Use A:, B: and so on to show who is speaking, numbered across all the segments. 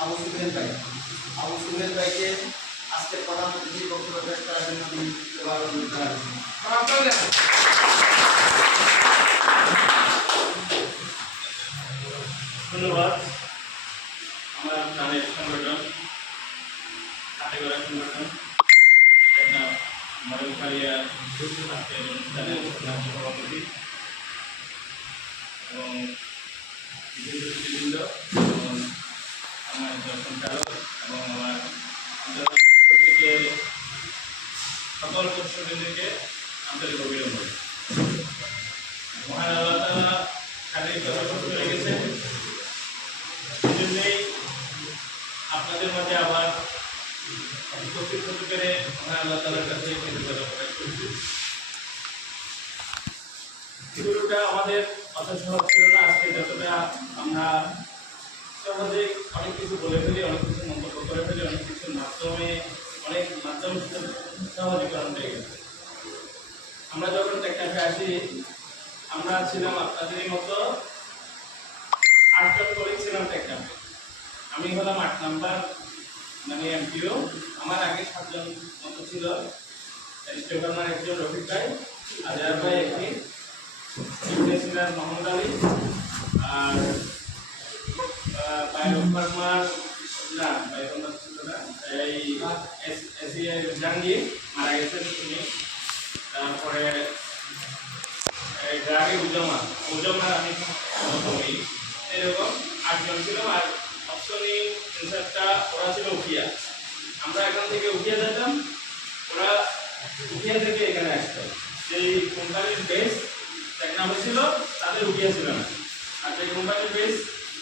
A: আবু সুবেল ভাই। আবু সুবেল ভাইকে আজকে প্রধান অতিথি বক্তব্য পেশ করার জন্য আমি
B: ধন্যবাদ। আমার প্রাণের সংগঠন কাটেগড়া সংগঠন একটা আজকের সভাপতি এবং সকল দর্শকদেরকে আন্তরিক অভিনন্দন মহান আল্লাহ আপনাদের মাঝে আবার উপস্থিত আমরা আল্লাহ কাছে শুরুটা আমাদের অত সহজ ছিল না, আজকে যতটা আমরা সহজে অনেক কিছু বলে ফেলি, অনেক কিছু মন্তব্য করে ফেলি, অনেক কিছুর মাধ্যমে অনেক মাধ্যম সহজীকরণ হয়ে গেছে। আমরা যখন টেকনাফে আসি, আমরা ছিলাম আপনাদেরই মতো আটজন কলিগ ছিলাম টেকনাফে। আমি হলাম আট নাম্বার মানে এমপিও। আমার আগে সাতজন মতো ছিল স্টেফারমার একজন, রফিক ভাই আজার ভাই একটি মোহাম্মদ আলী, আর বায়োফার্মার না তারপরে ড্রাগে উজামা উজামা আমি প্রথমেই এরকম আটজন ছিল আর অপশনে ইনসারটা ওরা ছিল উখিয়া আমরা এখান থেকে উখিয়া যেতাম ওরা উখিয়া থেকে এখানে আসতো যেই কোম্পানির বেস টেকনামে ছিল তাদের উখিয়া ছিল আর যে কোম্পানির বেস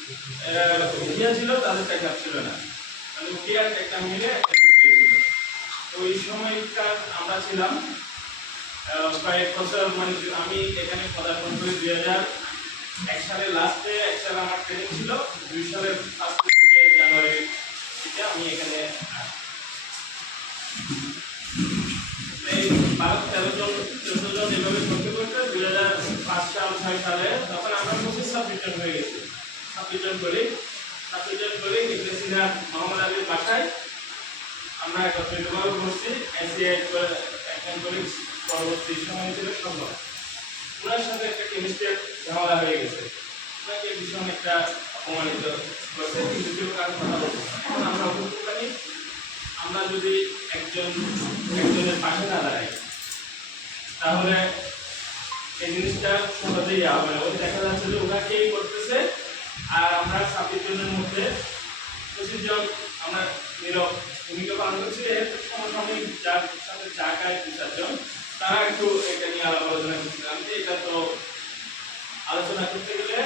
B: উখিয়া ছিল, তাদের টেকনাম ছিল না। মানে উখিয়া আর মিলে তো ওই সময়টা আমরা ছিলাম এক বছর মানে আমি এখানে পদার্পণ করি দুই হাজার এক সালের লাস্টে, এক সালে আমার ট্রেনিং ছিল, দুই সালের ফার্স্টের দিকে জানুয়ারি থেকে আমি এখানে। বারো, তেরো জন, চোদ্দ জন এভাবে করতে করতে দুই হাজার পাঁচ সাল, ছয় সালে, তখন আমরা পঁচিশ জন হয়ে গেছি। ছাব্বিশ জন করি ছাব্বিশ জন করি ইংরেজিরা মোহাম্মদ আলীর বাসায় আমরা একত্রিত ভাবে করছি এসিআই একজন কলিগ পরবর্তী সময় ছিল সম্ভব। ওনার সাথে একটা কেমিস্ট্রির ঝামেলা হয়ে গেছে। ওনাকে ভীষণ একটা অপমানিত করছে। কিন্তু কেউ কারণ কথা বলছে আমরা উপকারী আমরা যদি একজন, একজনের পাশে না দাঁড়াই, তাহলে এই জিনিসটা সহজেই হবে। না দেখা যাচ্ছে যে ওনাকেই করতেছে আর আমরা ছাব্বিশ জনের মধ্যে পঁচিশ জন আমরা নীরব। ভূমিকা পালন করছি সমসাময়িক যার সাথে চা খায় দু চারজন তারা একটু এটা নিয়ে আলোচনা করছিলাম। যে এটা তো আলোচনা করতে গেলে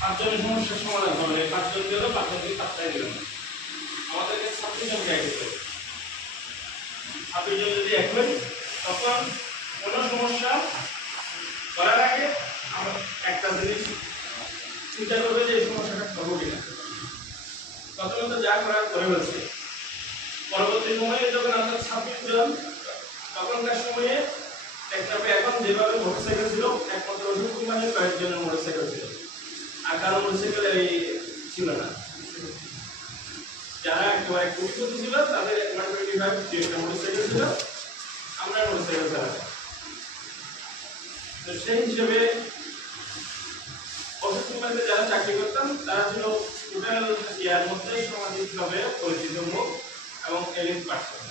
B: পাঁচজনের সমস্যার সমাধান হবে। পাঁচজন গেল পাঁচজনকে পাত্তাই দিল না আমাদেরকে ছাব্বিশ জনকে এক হতে। ছাব্বিশ জন যদি এক হই, তখন কোনো সমস্যা করার আগে আমরা একটা জিনিস চিন্তা করবে যে এই সমস্যাটা করব কিনা প্রথমত যা করার করে ফেলছে। পরবর্তী সময়ে যখন আমরা ছাব্বিশ জন, তখনকার সময়ে টেকনাপে এখন যেভাবে মোটরসাইকেল ছিল, একমাত্র ওষুধ কোম্পানির কয়েকজনের মোটরসাইকেল ছিল। আর কারও মোটরসাইকেল এই ছিল না। যারা একেবারে কুড়ি ছিল, তাদের একবার টোয়েন্টি ফাইভ যে একটা মোটরসাইকেল ছিল। আমরা মোটরসাইকেল চালাতাম। তো সেই হিসেবে ওষুধ কোম্পানিতে যারা চাকরি করতাম, তারা ছিল টোটাল ইয়ার মধ্যে সামাজিকভাবে পরিচিত মুখ এবং এলিট পার্সন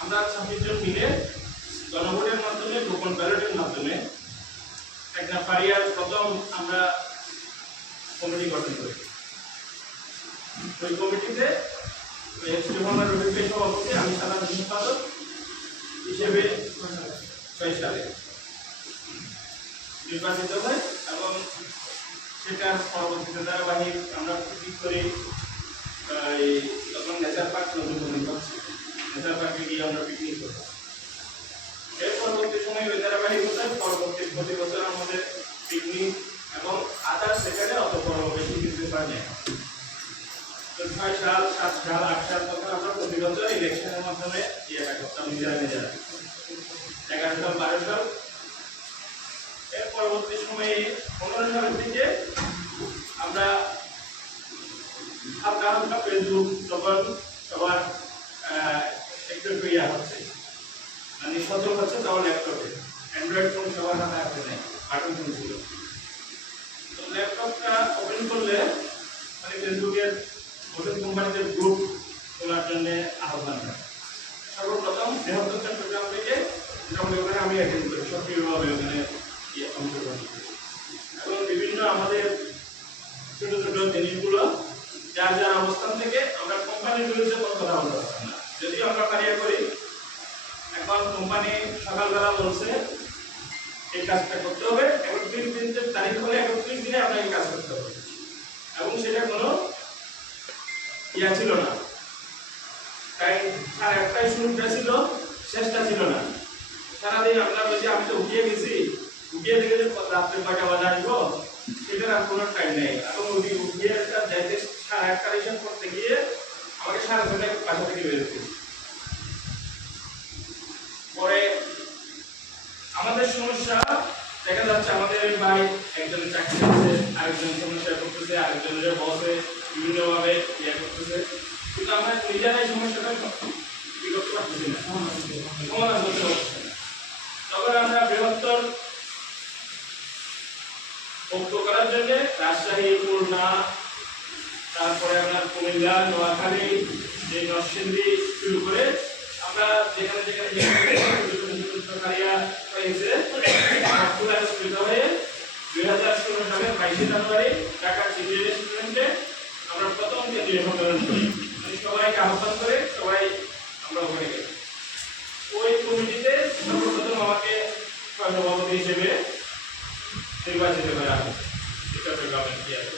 B: আমরা ছাব্বিশ মিলে গণভোটের মাধ্যমে, গোপন ব্যালটের মাধ্যমে একটা ফারিয়ার প্রথম আমরা কমিটি গঠন করি। ওই কমিটিতে শ্রীমন্দার রবীন্দ্র সভাপতি আমি সাধারণ সম্পাদক হিসেবে ছয় সালে। নির্বাচিত হয় এবং সেটার পরবর্তীতে ধারাবাহিক আমরা ঠিক করে এই তখন নেচার পার্ক নতুন হচ্ছে নেচার পার্কে গিয়ে আমরা পিকনিক করি এর পরবর্তী সময় ওই ধারাবাহিকতায় পরবর্তী প্রতি বছর আমাদের পিকনিক এবং আদার সেখানে অত বড় বেশি কিছু না তো ছয় সাল, সাত সাল, আট সাল তখন আমরা প্রতি বছর ইলেকশনের মাধ্যমে ইয়েটা করতাম নিজেরা নিজেরা এগারো সাল, বারো সাল এর পরবর্তী সময়ে পনেরো সালের দিকে আমরা ফেসবুক তখন সবার একটু একটু হচ্ছে মানে সচল হচ্ছে তখন ল্যাপটপে অ্যান্ড্রয়েড ফোন সবার হাতে হাতে নেই বাটন ফোন ছিল। তো ল্যাপটপটা ওপেন করলে মানে ফেসবুকের হোটেল কোম্পানিদের গ্রুপ খোলার জন্য আহ্বান সর্বপ্রথম বৃহত্তর চট্টগ্রাম থেকে আমি অ্যাটেন্ড করি, সক্রিয়ভাবে ওখানে এবং বিভিন্ন আমাদের ছোট ছোট জিনিসগুলো, যার যার অবস্থান থেকে আমরা কোম্পানির বিরুদ্ধে কথা বলতে পারতাম না। যদিও আমরা পারিয়া করি, এখন কোম্পানি সকালবেলা বলছে, এই কাজটা করতে হবে, একত্রিশ দিনের তারিখ হলে একত্রিশ দিনে আপনাকে কাজ করতে হবে এবং সেটা কোনো ইয়া ছিল না। তাই সাড়ে একটাই শুরুটা ছিল, শেষটা ছিল না। সারাদিন আমরা বলছি, আমি তো উঠিয়ে গেছি উঠিয়ে থেকে যে রাত্রে কয়টা বাজে আসব? সেটার আর কোনো টাইম নেই। এবং উঠি, উঠিয়ে একটা যাইতে সাড়ে একটা হিসাব করতে গিয়ে আমাকে সাড়ে ছটায় বাসা থেকে বেরোতে পরে আমাদের সমস্যা দেখা যাচ্ছে, আমাদের ভাই একজনের চাকরি করছে আরেকজন সমস্যা করতেছে আরেকজনের বসে বিভিন্নভাবে ইয়ে করতেছে কিন্তু আমরা নিজেরাই সমস্যাটা কি করতে পারতেছি না সমাধান করতে পারতেছি না তখন আমরা বৃহত্তর মুক্ত করার জন্য রাজশাহী, খুলনা, তারপরে আপনার কুমিল্লা, নোয়াখালী, যে শুরু করে আমরা যেখানে যেখানে হয়েছে হয়ে দুই হাজার ষোলো সালের বাইশে জানুয়ারি ঢাকা সিভিল রেস্টুরেন্টে আমরা প্রথম কেন্দ্রীয় সম্মেলন করি মানে সবাইকে আহ্বান করে সবাই আমরা ওখানে গেছি ওই কমিটিতে সর্বপ্রথম আমাকে সভাপতি হিসেবে নির্বাচিত করা হয় এই চট্টগ্রামের চেয়ারে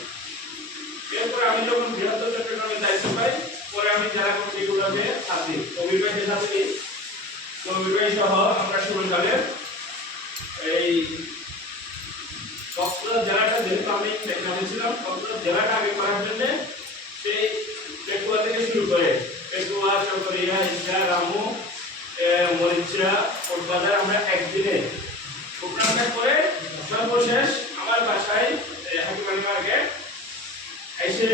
B: এরপর আমি যখন বৃহত্তর চট্টগ্রামের দায়িত্ব পাই পরে আমি জেলা কমিটিগুলোকে সাথে কবির ভাইয়ের সাথে কবির ভাই সহ শুরুকালে এই কক্সবাজার জেলাটা যেহেতু আমি টেকনামে ছিলাম, কক্সবাজার জেলাটা আগে করার জন্য সেই পেকুয়া থেকে শুরু করে। পেকুয়া চকরিয়া ইচ্ছা রামু মরিচা, কোটবাজার আমরা একদিনে প্রোগ্রামটা করে সর্বশেষ আমার বাসায় হাকিমানি মার্কেট এসে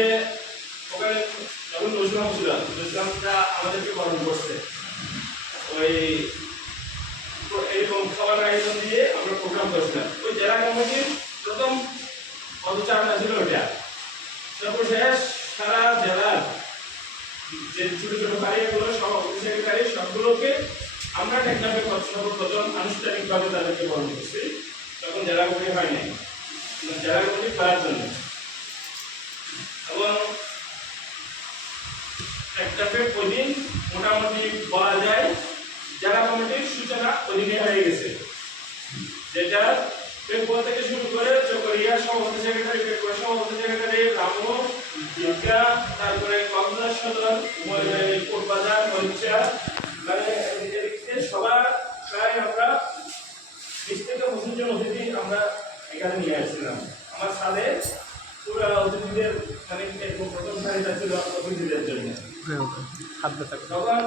B: ওখানে তখন নজরুল ছিল নজরুলটা আমাদেরকে বরণ করছে। ওই তো এরকম খাবার আয়োজন দিয়ে আমরা প্রোগ্রাম করেছিলাম। ওই জেলা কমিটির প্রথম পদচারণা ছিল ওটা সর্বশেষ সারা জেলার যে ছোট ছোট বাড়িগুলো সভাপতি সেক্রেটারি সবগুলোকে আমরা টেকনাফে সর্বপ্রথম আনুষ্ঠানিকভাবে তাদেরকে বরণ করছি। তখন জেলা কমিটি হয় নাই জেলা কমিটি করার জন্য। এবং টেকনাফে ওই দিন মোটামুটি বলা যায় জেলা কমিটির সূচনা ওদিনে হয়ে গেছে যেটা পেপুয়া থেকে শুরু করে চকরিয়া সভাপতি সেক্রেটারি সভাপতি সেক্রেটারি রামু তারপরে কক্সবাজার সদর কোটবাজার মরিচা মানে সবার প্রায় আমরা বিশ থেকে পঁচিশ জন অতিথি আমরা এখানে নিয়ে আসছিলাম। আমার সাথে পুরো অতিথিদের মানে প্রথম সারিটা ছিল অতিথিদের জন্য। তখন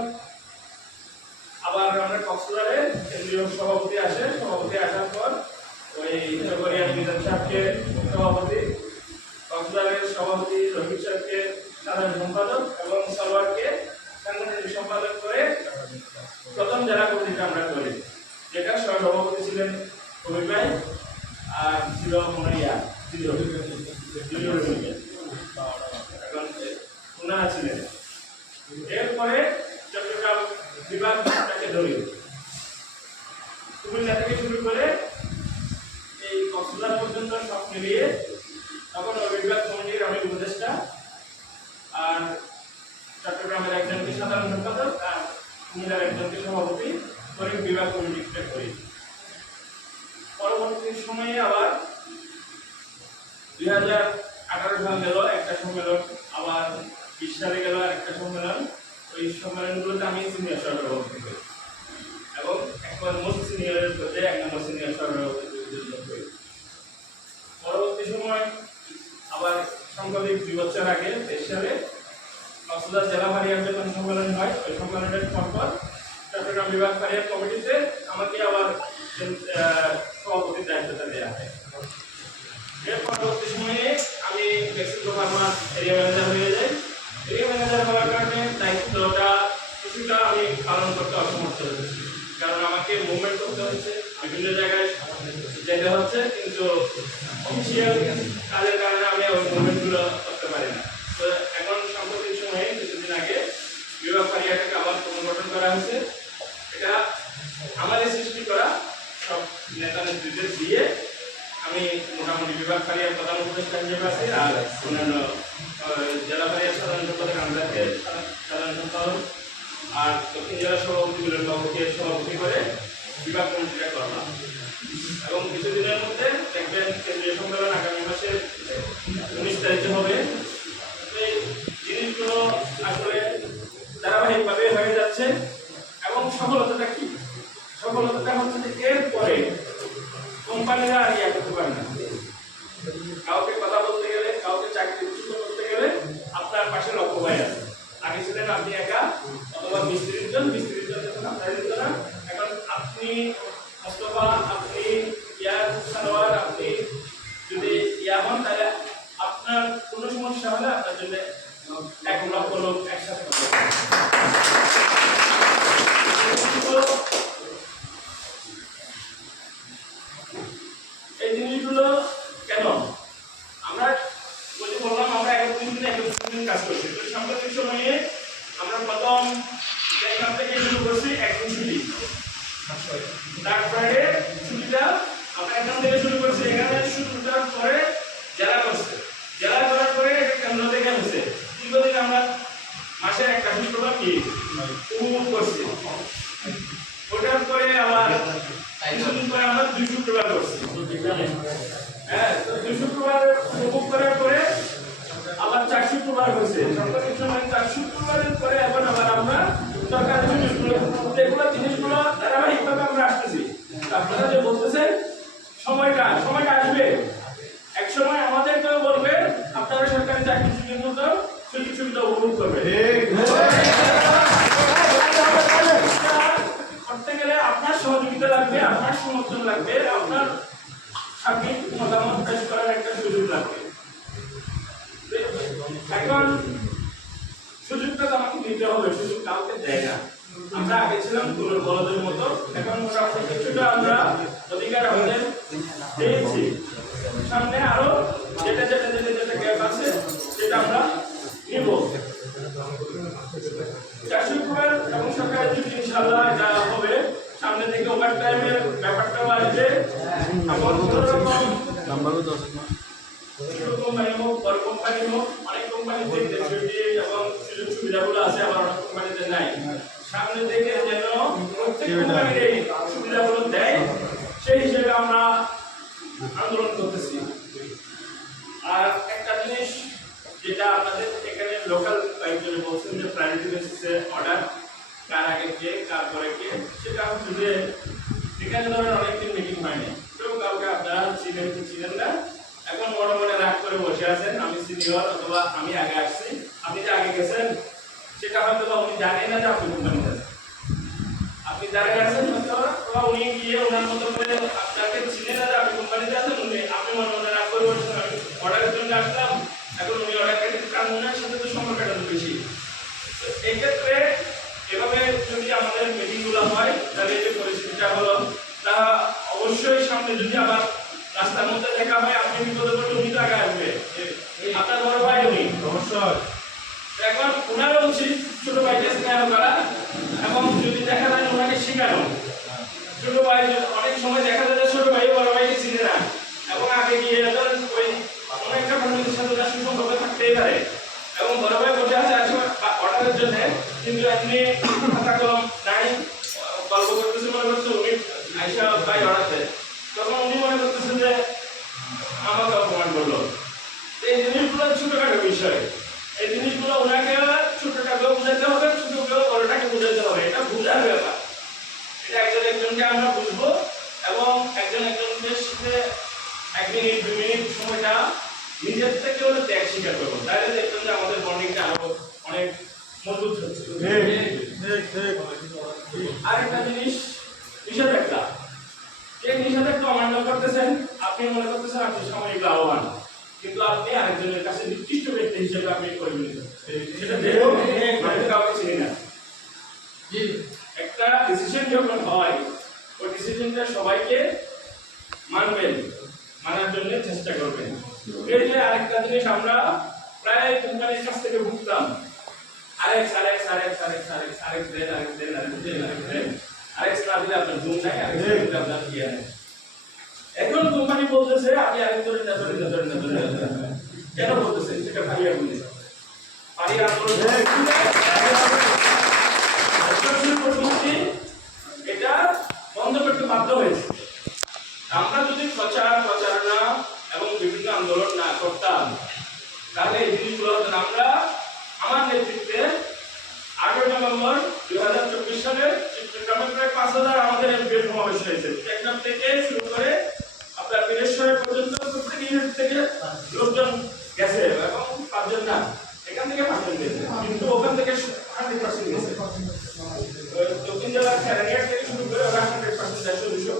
B: আবার আমরা কক্সবাজারে কেন্দ্রীয় সভাপতি আসে। সভাপতি আসার পর ওই সাহেবকে সভাপতি কক্সবাজারের সভাপতি রফিক সাহেবকে সাধারণ সম্পাদক এবং সরওয়ারকে সাংগঠনিক সম্পাদক করে প্রথম জেলা কমিটিটা আমরা করি যেটা সভাপতি ছিলেন কবির ভাই আর ছিল মনাইয়া ছিল জুনিয়র রফিক। এখন ওনারা ছিলেন এরপরে চট্টগ্রাম বিভাগটাকে ধরি কুমিল্লা থেকে শুরু করে এই কক্সবাজার পর্যন্ত সব মিলিয়ে তখন ওই বিভাগ কমিটির আমি উপদেষ্টা আর চট্টগ্রামের একজনকে সাধারণ সম্পাদক আর কুমিল্লার একজনকে সভাপতি করে বিভাগ কমিটিটা করি। পরবর্তী সময়ে আবার দুই হাজার আঠারো সাল গেল, একটা সম্মেলন, আবার বিশ সালে গেল একটা সম্মেলন। ওই সম্মেলনগুলোতে আমি সিনিয়র সরবরাহী করি এবং একবার মোস্ট সিনিয়রের পদে এক নম্বর সিনিয়র করি। পরবর্তী সময় আবার সাংবাদিক দুই বছর আগে তেইশ সালে কক্সবাজার জেলা ফারিয়ার যখন সম্মেলন হয়, ওই সম্মেলনের পরপর চট্টগ্রাম বিভাগ ফারিয়া কমিটিতে আমাকে আবার সভাপতির দায়িত্বটা দেওয়া হয়। এর এরিয়া ম্যানেজার হওয়ার কারণে দায়িত্বটা কিছুটা আমি পালন করতে কারণ আমাকে মুভমেন্ট করতে হচ্ছে বিভিন্ন জায়গায় যেতে হচ্ছে, কিন্তু কারণে হিসেবে আছে আর অন্যান্য জেলা বাড়ি সাধারণ সম্পাদক আমদাকে সাধারণ সম্পাদক আর দক্ষিণ জেলা সভাপতিগুলোর সভাপতি সভাপতি করে বিভাগ কমিটিটা করলাম এবং কিছুদিনের মধ্যে দেখবেন কেন্দ্রীয় সম্মেলন আগামী মাসের continue love. সিনিয়র অথবা আমি আগে আসছি। আপনি যে আগে গেছেন, সেটা হয়তো বা উনি জানেন না যে আপনি কোম্পানিতে আপনি জানেন আছেন হয়তো উনি গিয়ে ওনার মতো করে অনেক সময় দেখা যায় ছোট ভাই, বড় ভাইকে চিনে না। এবং আগে গিয়ে ওই অনেকটা সাথে সুসম্পর্ক থাকতেই পারে। এবং বড় ভাই বসে আছে অর্ডারের জন্য। কিন্তু খাতা কলম নাই। গল্প করতেছে মনে করছে উনি আইসা ভাই অর্ডার তখন উনি মনে করতেছেন যে আমাকে অপমান করল। এই জিনিসগুলো ছোটখাটো বিষয়। এই জিনিসগুলো ওনাকে ছোটটাকেও বুঝাতে হবে, ছোটকেও বড়টাকে বুঝাতে হবে। এটা বুঝার ব্যাপার। একজনকে আমরা বুঝব এবং একজন একজনের সাথে এক মিনিট, দুই মিনিট সময়টা নিজের থেকে হলে ত্যাগ স্বীকার করব। তাহলে দেখবেন যে আমাদের বন্ডিংটা আরও অনেক মজবুত হচ্ছে। আর একটা জিনিস, নিষেধাজ্ঞা। যে নিষেধাজ্ঞা অমান্য করতেছেন, আপনি মনে করতেছেন আপনি সাময়িক লাভবান, কিন্তু আপনি আরেকজনের কাছে নির্দিষ্ট ব্যক্তি হিসেবে আপনি করে নিলেন সেটা দেখুন কাউকে চিনি না। ডিসিশন যখন হয়, ওই ডিসিশনটা সবাইকে মানবেন, মানার জন্য চেষ্টা করবেন। এটা আরেকটা জিনিস আমরা প্রায় কোম্পানির কাছ থেকে ভুগতাম। আরেক আরেক আরেক আরেক আরেক আরেক দেন আরেক দেন আরেক দেন আরেক দেন। আরেক না দিলে আপনার ঘুম নাই, আরেক দিলে আপনার ইয়ে নাই। এখন কোম্পানি বলতেছে, আমি আরেক ধরে না ধরে না ধরে না ধরে না কেন বলতেছে? সেটা ভাইয়া বলেছে ভাইয়া বলেছে বাধ্য হয়েছে। আমরা যদি প্রচার, প্রচারণা এবং বিভিন্ন আন্দোলন না করতাম, তাহলে এই জিনিসগুলো আমরা আমার নেতৃত্বে আঠারো নভেম্বর দুই হাজার চব্বিশ সালে চট্টগ্রামে প্রায় পাঁচ হাজার আমাদের এমপি সমাবেশ হয়েছে। টেকনাফ থেকে শুরু করে আপনার বীরেশ্বরে পর্যন্ত প্রত্যেক ইউনিট থেকে লোকজন গেছে এবং পাঁচজন না, এখান থেকে পাঁচজন গেছে। কিন্তু ওখান থেকে হান্ড্রেড পার্সেন্ট গেছে। দক্ষিণ জেলার একশো দুশো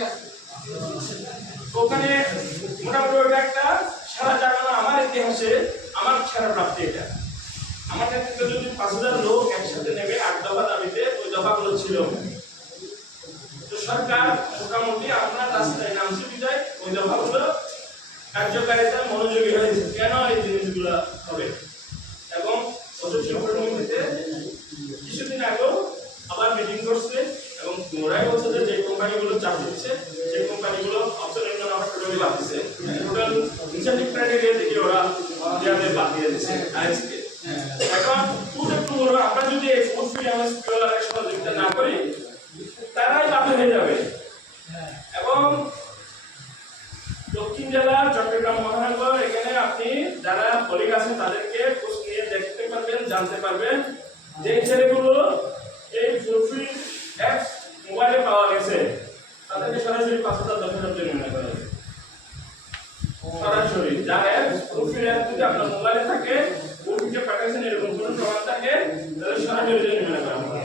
B: গেছে। ওখানে মোটামুটি ওটা একটা সারা জাগানো আমার ইতিহাসে আমার সেরা প্রাপ্তি এটা। আমার নেতৃত্বে যদি পাঁচ হাজার লোক একসাথে নেমে আট দফা দাবিতে ওই দফাগুলো ছিল। তো সরকার মোটামুটি আমরা রাস্তায় নামছে বিদায় ওই দফাগুলো কার্যকারিতা মনোযোগী হয়েছে কেন এই জিনিসগুলো হবে? এবং অথচ পরিণতিতে কিছুদিন আগেও আবার মিটিং করছে। এবং ওরাই বলছে যে যে কোম্পানিগুলো চাপ দিচ্ছে, সেই কোম্পানিগুলো অবসলিউট নাম টোটালি বাদ দিচ্ছে টোটাল ইনসেন্টিভ ক্রাইটেরিয়া দেখে ওরা দেওয়ালে বাদ দিয়ে দিচ্ছে আইএসকে এখন খুব একটু বড় আমরা যদি এই ফুড সহযোগিতা না করি, তারাই বাধ্য হয়ে যাবে। এবং দক্ষিণ জেলা চট্টগ্রাম মহানগর, এখানে আপনি যারা কলিগ আছেন তাদেরকে খোঁজ নিয়ে দেখতে পারবেন, জানতে পারবেন যে ছেলেগুলো মোবাইলে পাওয়া গেছে। তাদেরকে সরাসরি পাঁচ হাজার দশ হাজার জরিমানা করা সরাসরি। যা অ্যাপ যদি আপনার মোবাইলে থাকে পাঠাচ্ছেন এরকম কোনো প্রমাণ থাকে তাহলে সরাসরি জরিমানা করা হবে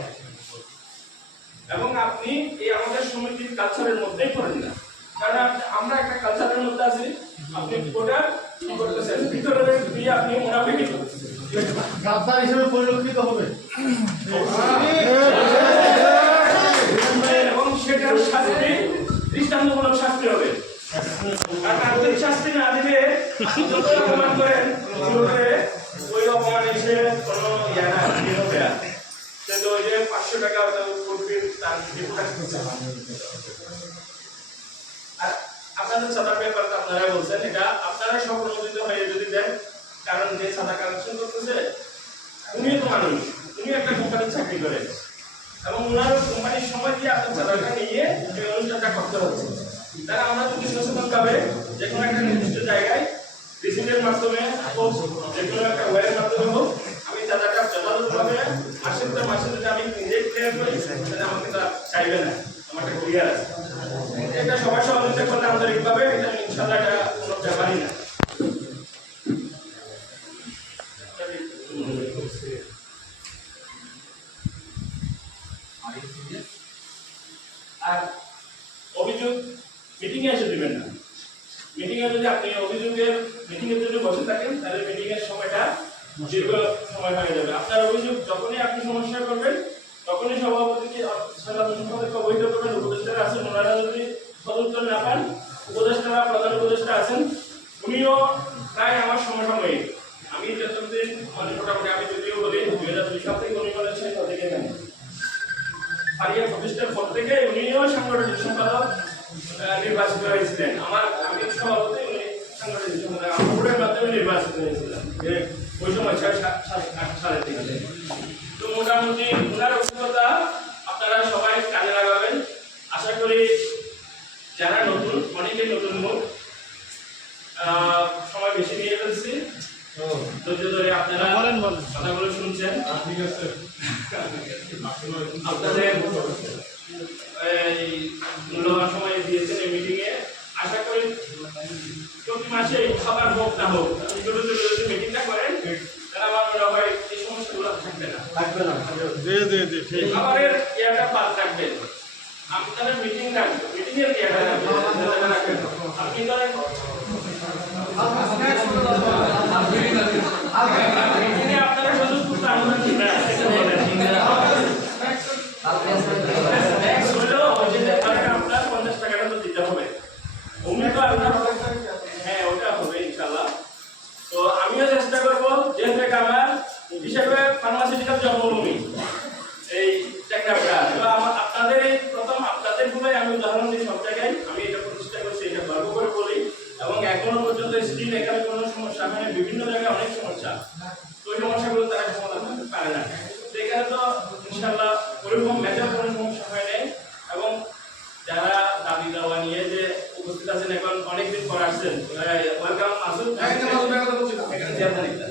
B: এবং আপনি এই আমাদের সমিতির কালচারের মধ্যেই করেন না। কারণ আমরা একটা কালচারের মধ্যে আছি। আপনি ওটা কি করতেছেন? ভিতরে দিয়ে আপনি মোনাফিকি করতেছেন।
A: গাদ্দার হিসেবে পরিলক্ষিত হবে।
B: সেটার শাস্তি, দৃষ্টান্তমূলক শাস্তি হবে। আর আন্তরিক শাস্তি না দিলে অপমান করেন ওই অপমান এসে কোনো ইয়া না হবে যে পাঁচশো টাকা করবেন তার পেপার আপনারা বলছেন, এটা আপনারা সব হয়ে যদি দেন, কারণ যে সাদা কালেকশন করতেছে উনি তো মানুষ উনি একটা কোম্পানির চাকরি করে। এবং ওনার কোম্পানির সময় দিয়ে আপনার চাঁদাটা নিয়ে এই অনুষ্ঠানটা করতে হচ্ছে। তারা আমরা যদি সচেতন ভাবে যে কোনো একটা নির্দিষ্ট জায়গায় রিসিভের মাধ্যমে হোক, যে কোনো একটা ওয়ের মাধ্যমে হোক, আমি চাঁদাটা যথাযথভাবে মাসের মাসে যদি আমি নিজে ক্লিয়ার করি, তাহলে আমাকে তারা চাইবে না। আমারটা ক্লিয়ার আছে। এটা সবার সহযোগিতা করলে আন্তরিকভাবে, এটা ইনশাল্লাহ এটা কোনো ব্যাপারই না আর অভিযোগ মিটিং এ এসে দিবেন না। মিটিং এ যদি আপনি অভিযোগের মিটিং এর জন্য বসে থাকেন, তাহলে মিটিং এর সময়টা দীর্ঘ সময় হয়ে যাবে। আপনার অভিযোগ যখনই আপনি সমস্যা করবেন, তখনই সভাপতিকে সাধারণ সম্পাদককে অবহিত করবেন, উপদেষ্টারা আছেন, ওনারা যদি সদুত্তর না পান, উপদেষ্টারা, প্রধান উপদেষ্টা আছেন, উনিও প্রায় আমার সমসাময়িক। আমি যতদিন মানে মোটামুটি আমি যদিও বলি, দুই হাজার দুই সাল থেকে উনি বলেছেন ওদিকে কেন পারিয়া প্রতিষ্ঠার পর থেকে উনিও সাংগঠনিক সম্পাদক নির্বাচিত হয়েছিলেন। আমার আমি সভাপতি সাংগঠনিক ভোটের মাধ্যমে নির্বাচিত হয়েছিলেন। যে ওই সময় ছয় দিকে তো মোটামুটি ওনার অভিজ্ঞতা আপনারা সবাই কাজে লাগাবেন। আশা করি যারা নতুন অনেকেই নতুন মুখ আহ, সময় বেশি নিয়ে ফেলছি। ধৈর্য ধরে আপনারা কথাগুলো শুনছেন।
A: ঠিক আছে।
B: আপনাদের মূল্যবান সময় দিয়েছেন এই মিটিং এ। আশা করি প্রতি মাসে এই খাবার হোক না হোক আপনি ছোট ছোট যদি মিটিংটা করেন তাহলে আমার মনে হয় এই সমস্যাগুলো থাকবে না।
A: থাকবে না।
C: জি জি জি ঠিক।
B: খাবারের ইয়াটা বাদ রাখবেন মিটিং রাখবেন মিটিং এর ইয়াটা রাখবেন। আপনি মিটিংয়ে আপনারা শুধু করতে আনন্দ দিবেন এটা বলেন ট্যাক্স হলেও ওই যে ধরেন আপনার পঞ্চাশ টাকাটা তো দিতে হবে অমনি তো আপনার পর্যন্ত স্টিল এখানে কোনো সমস্যা হয় না বিভিন্ন জায়গায় অনেক সমস্যা তো ওই সমস্যাগুলো তারা সমাধান করতে পারে না তো এখানে তো ইনশাল্লাহ ওরকম মেজর কোনো সমস্যা হয় নাই এবং যারা দাবি দেওয়া নিয়ে যে উপস্থিত আছেন এখন অনেকদিন পর আসছেন ওয়েলকাম আসুন এখানে চেয়ারটা নিতেন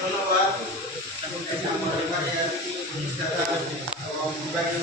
B: ধন্যবাদ। এখন থেকে আমার এবারে এবং বিভাগের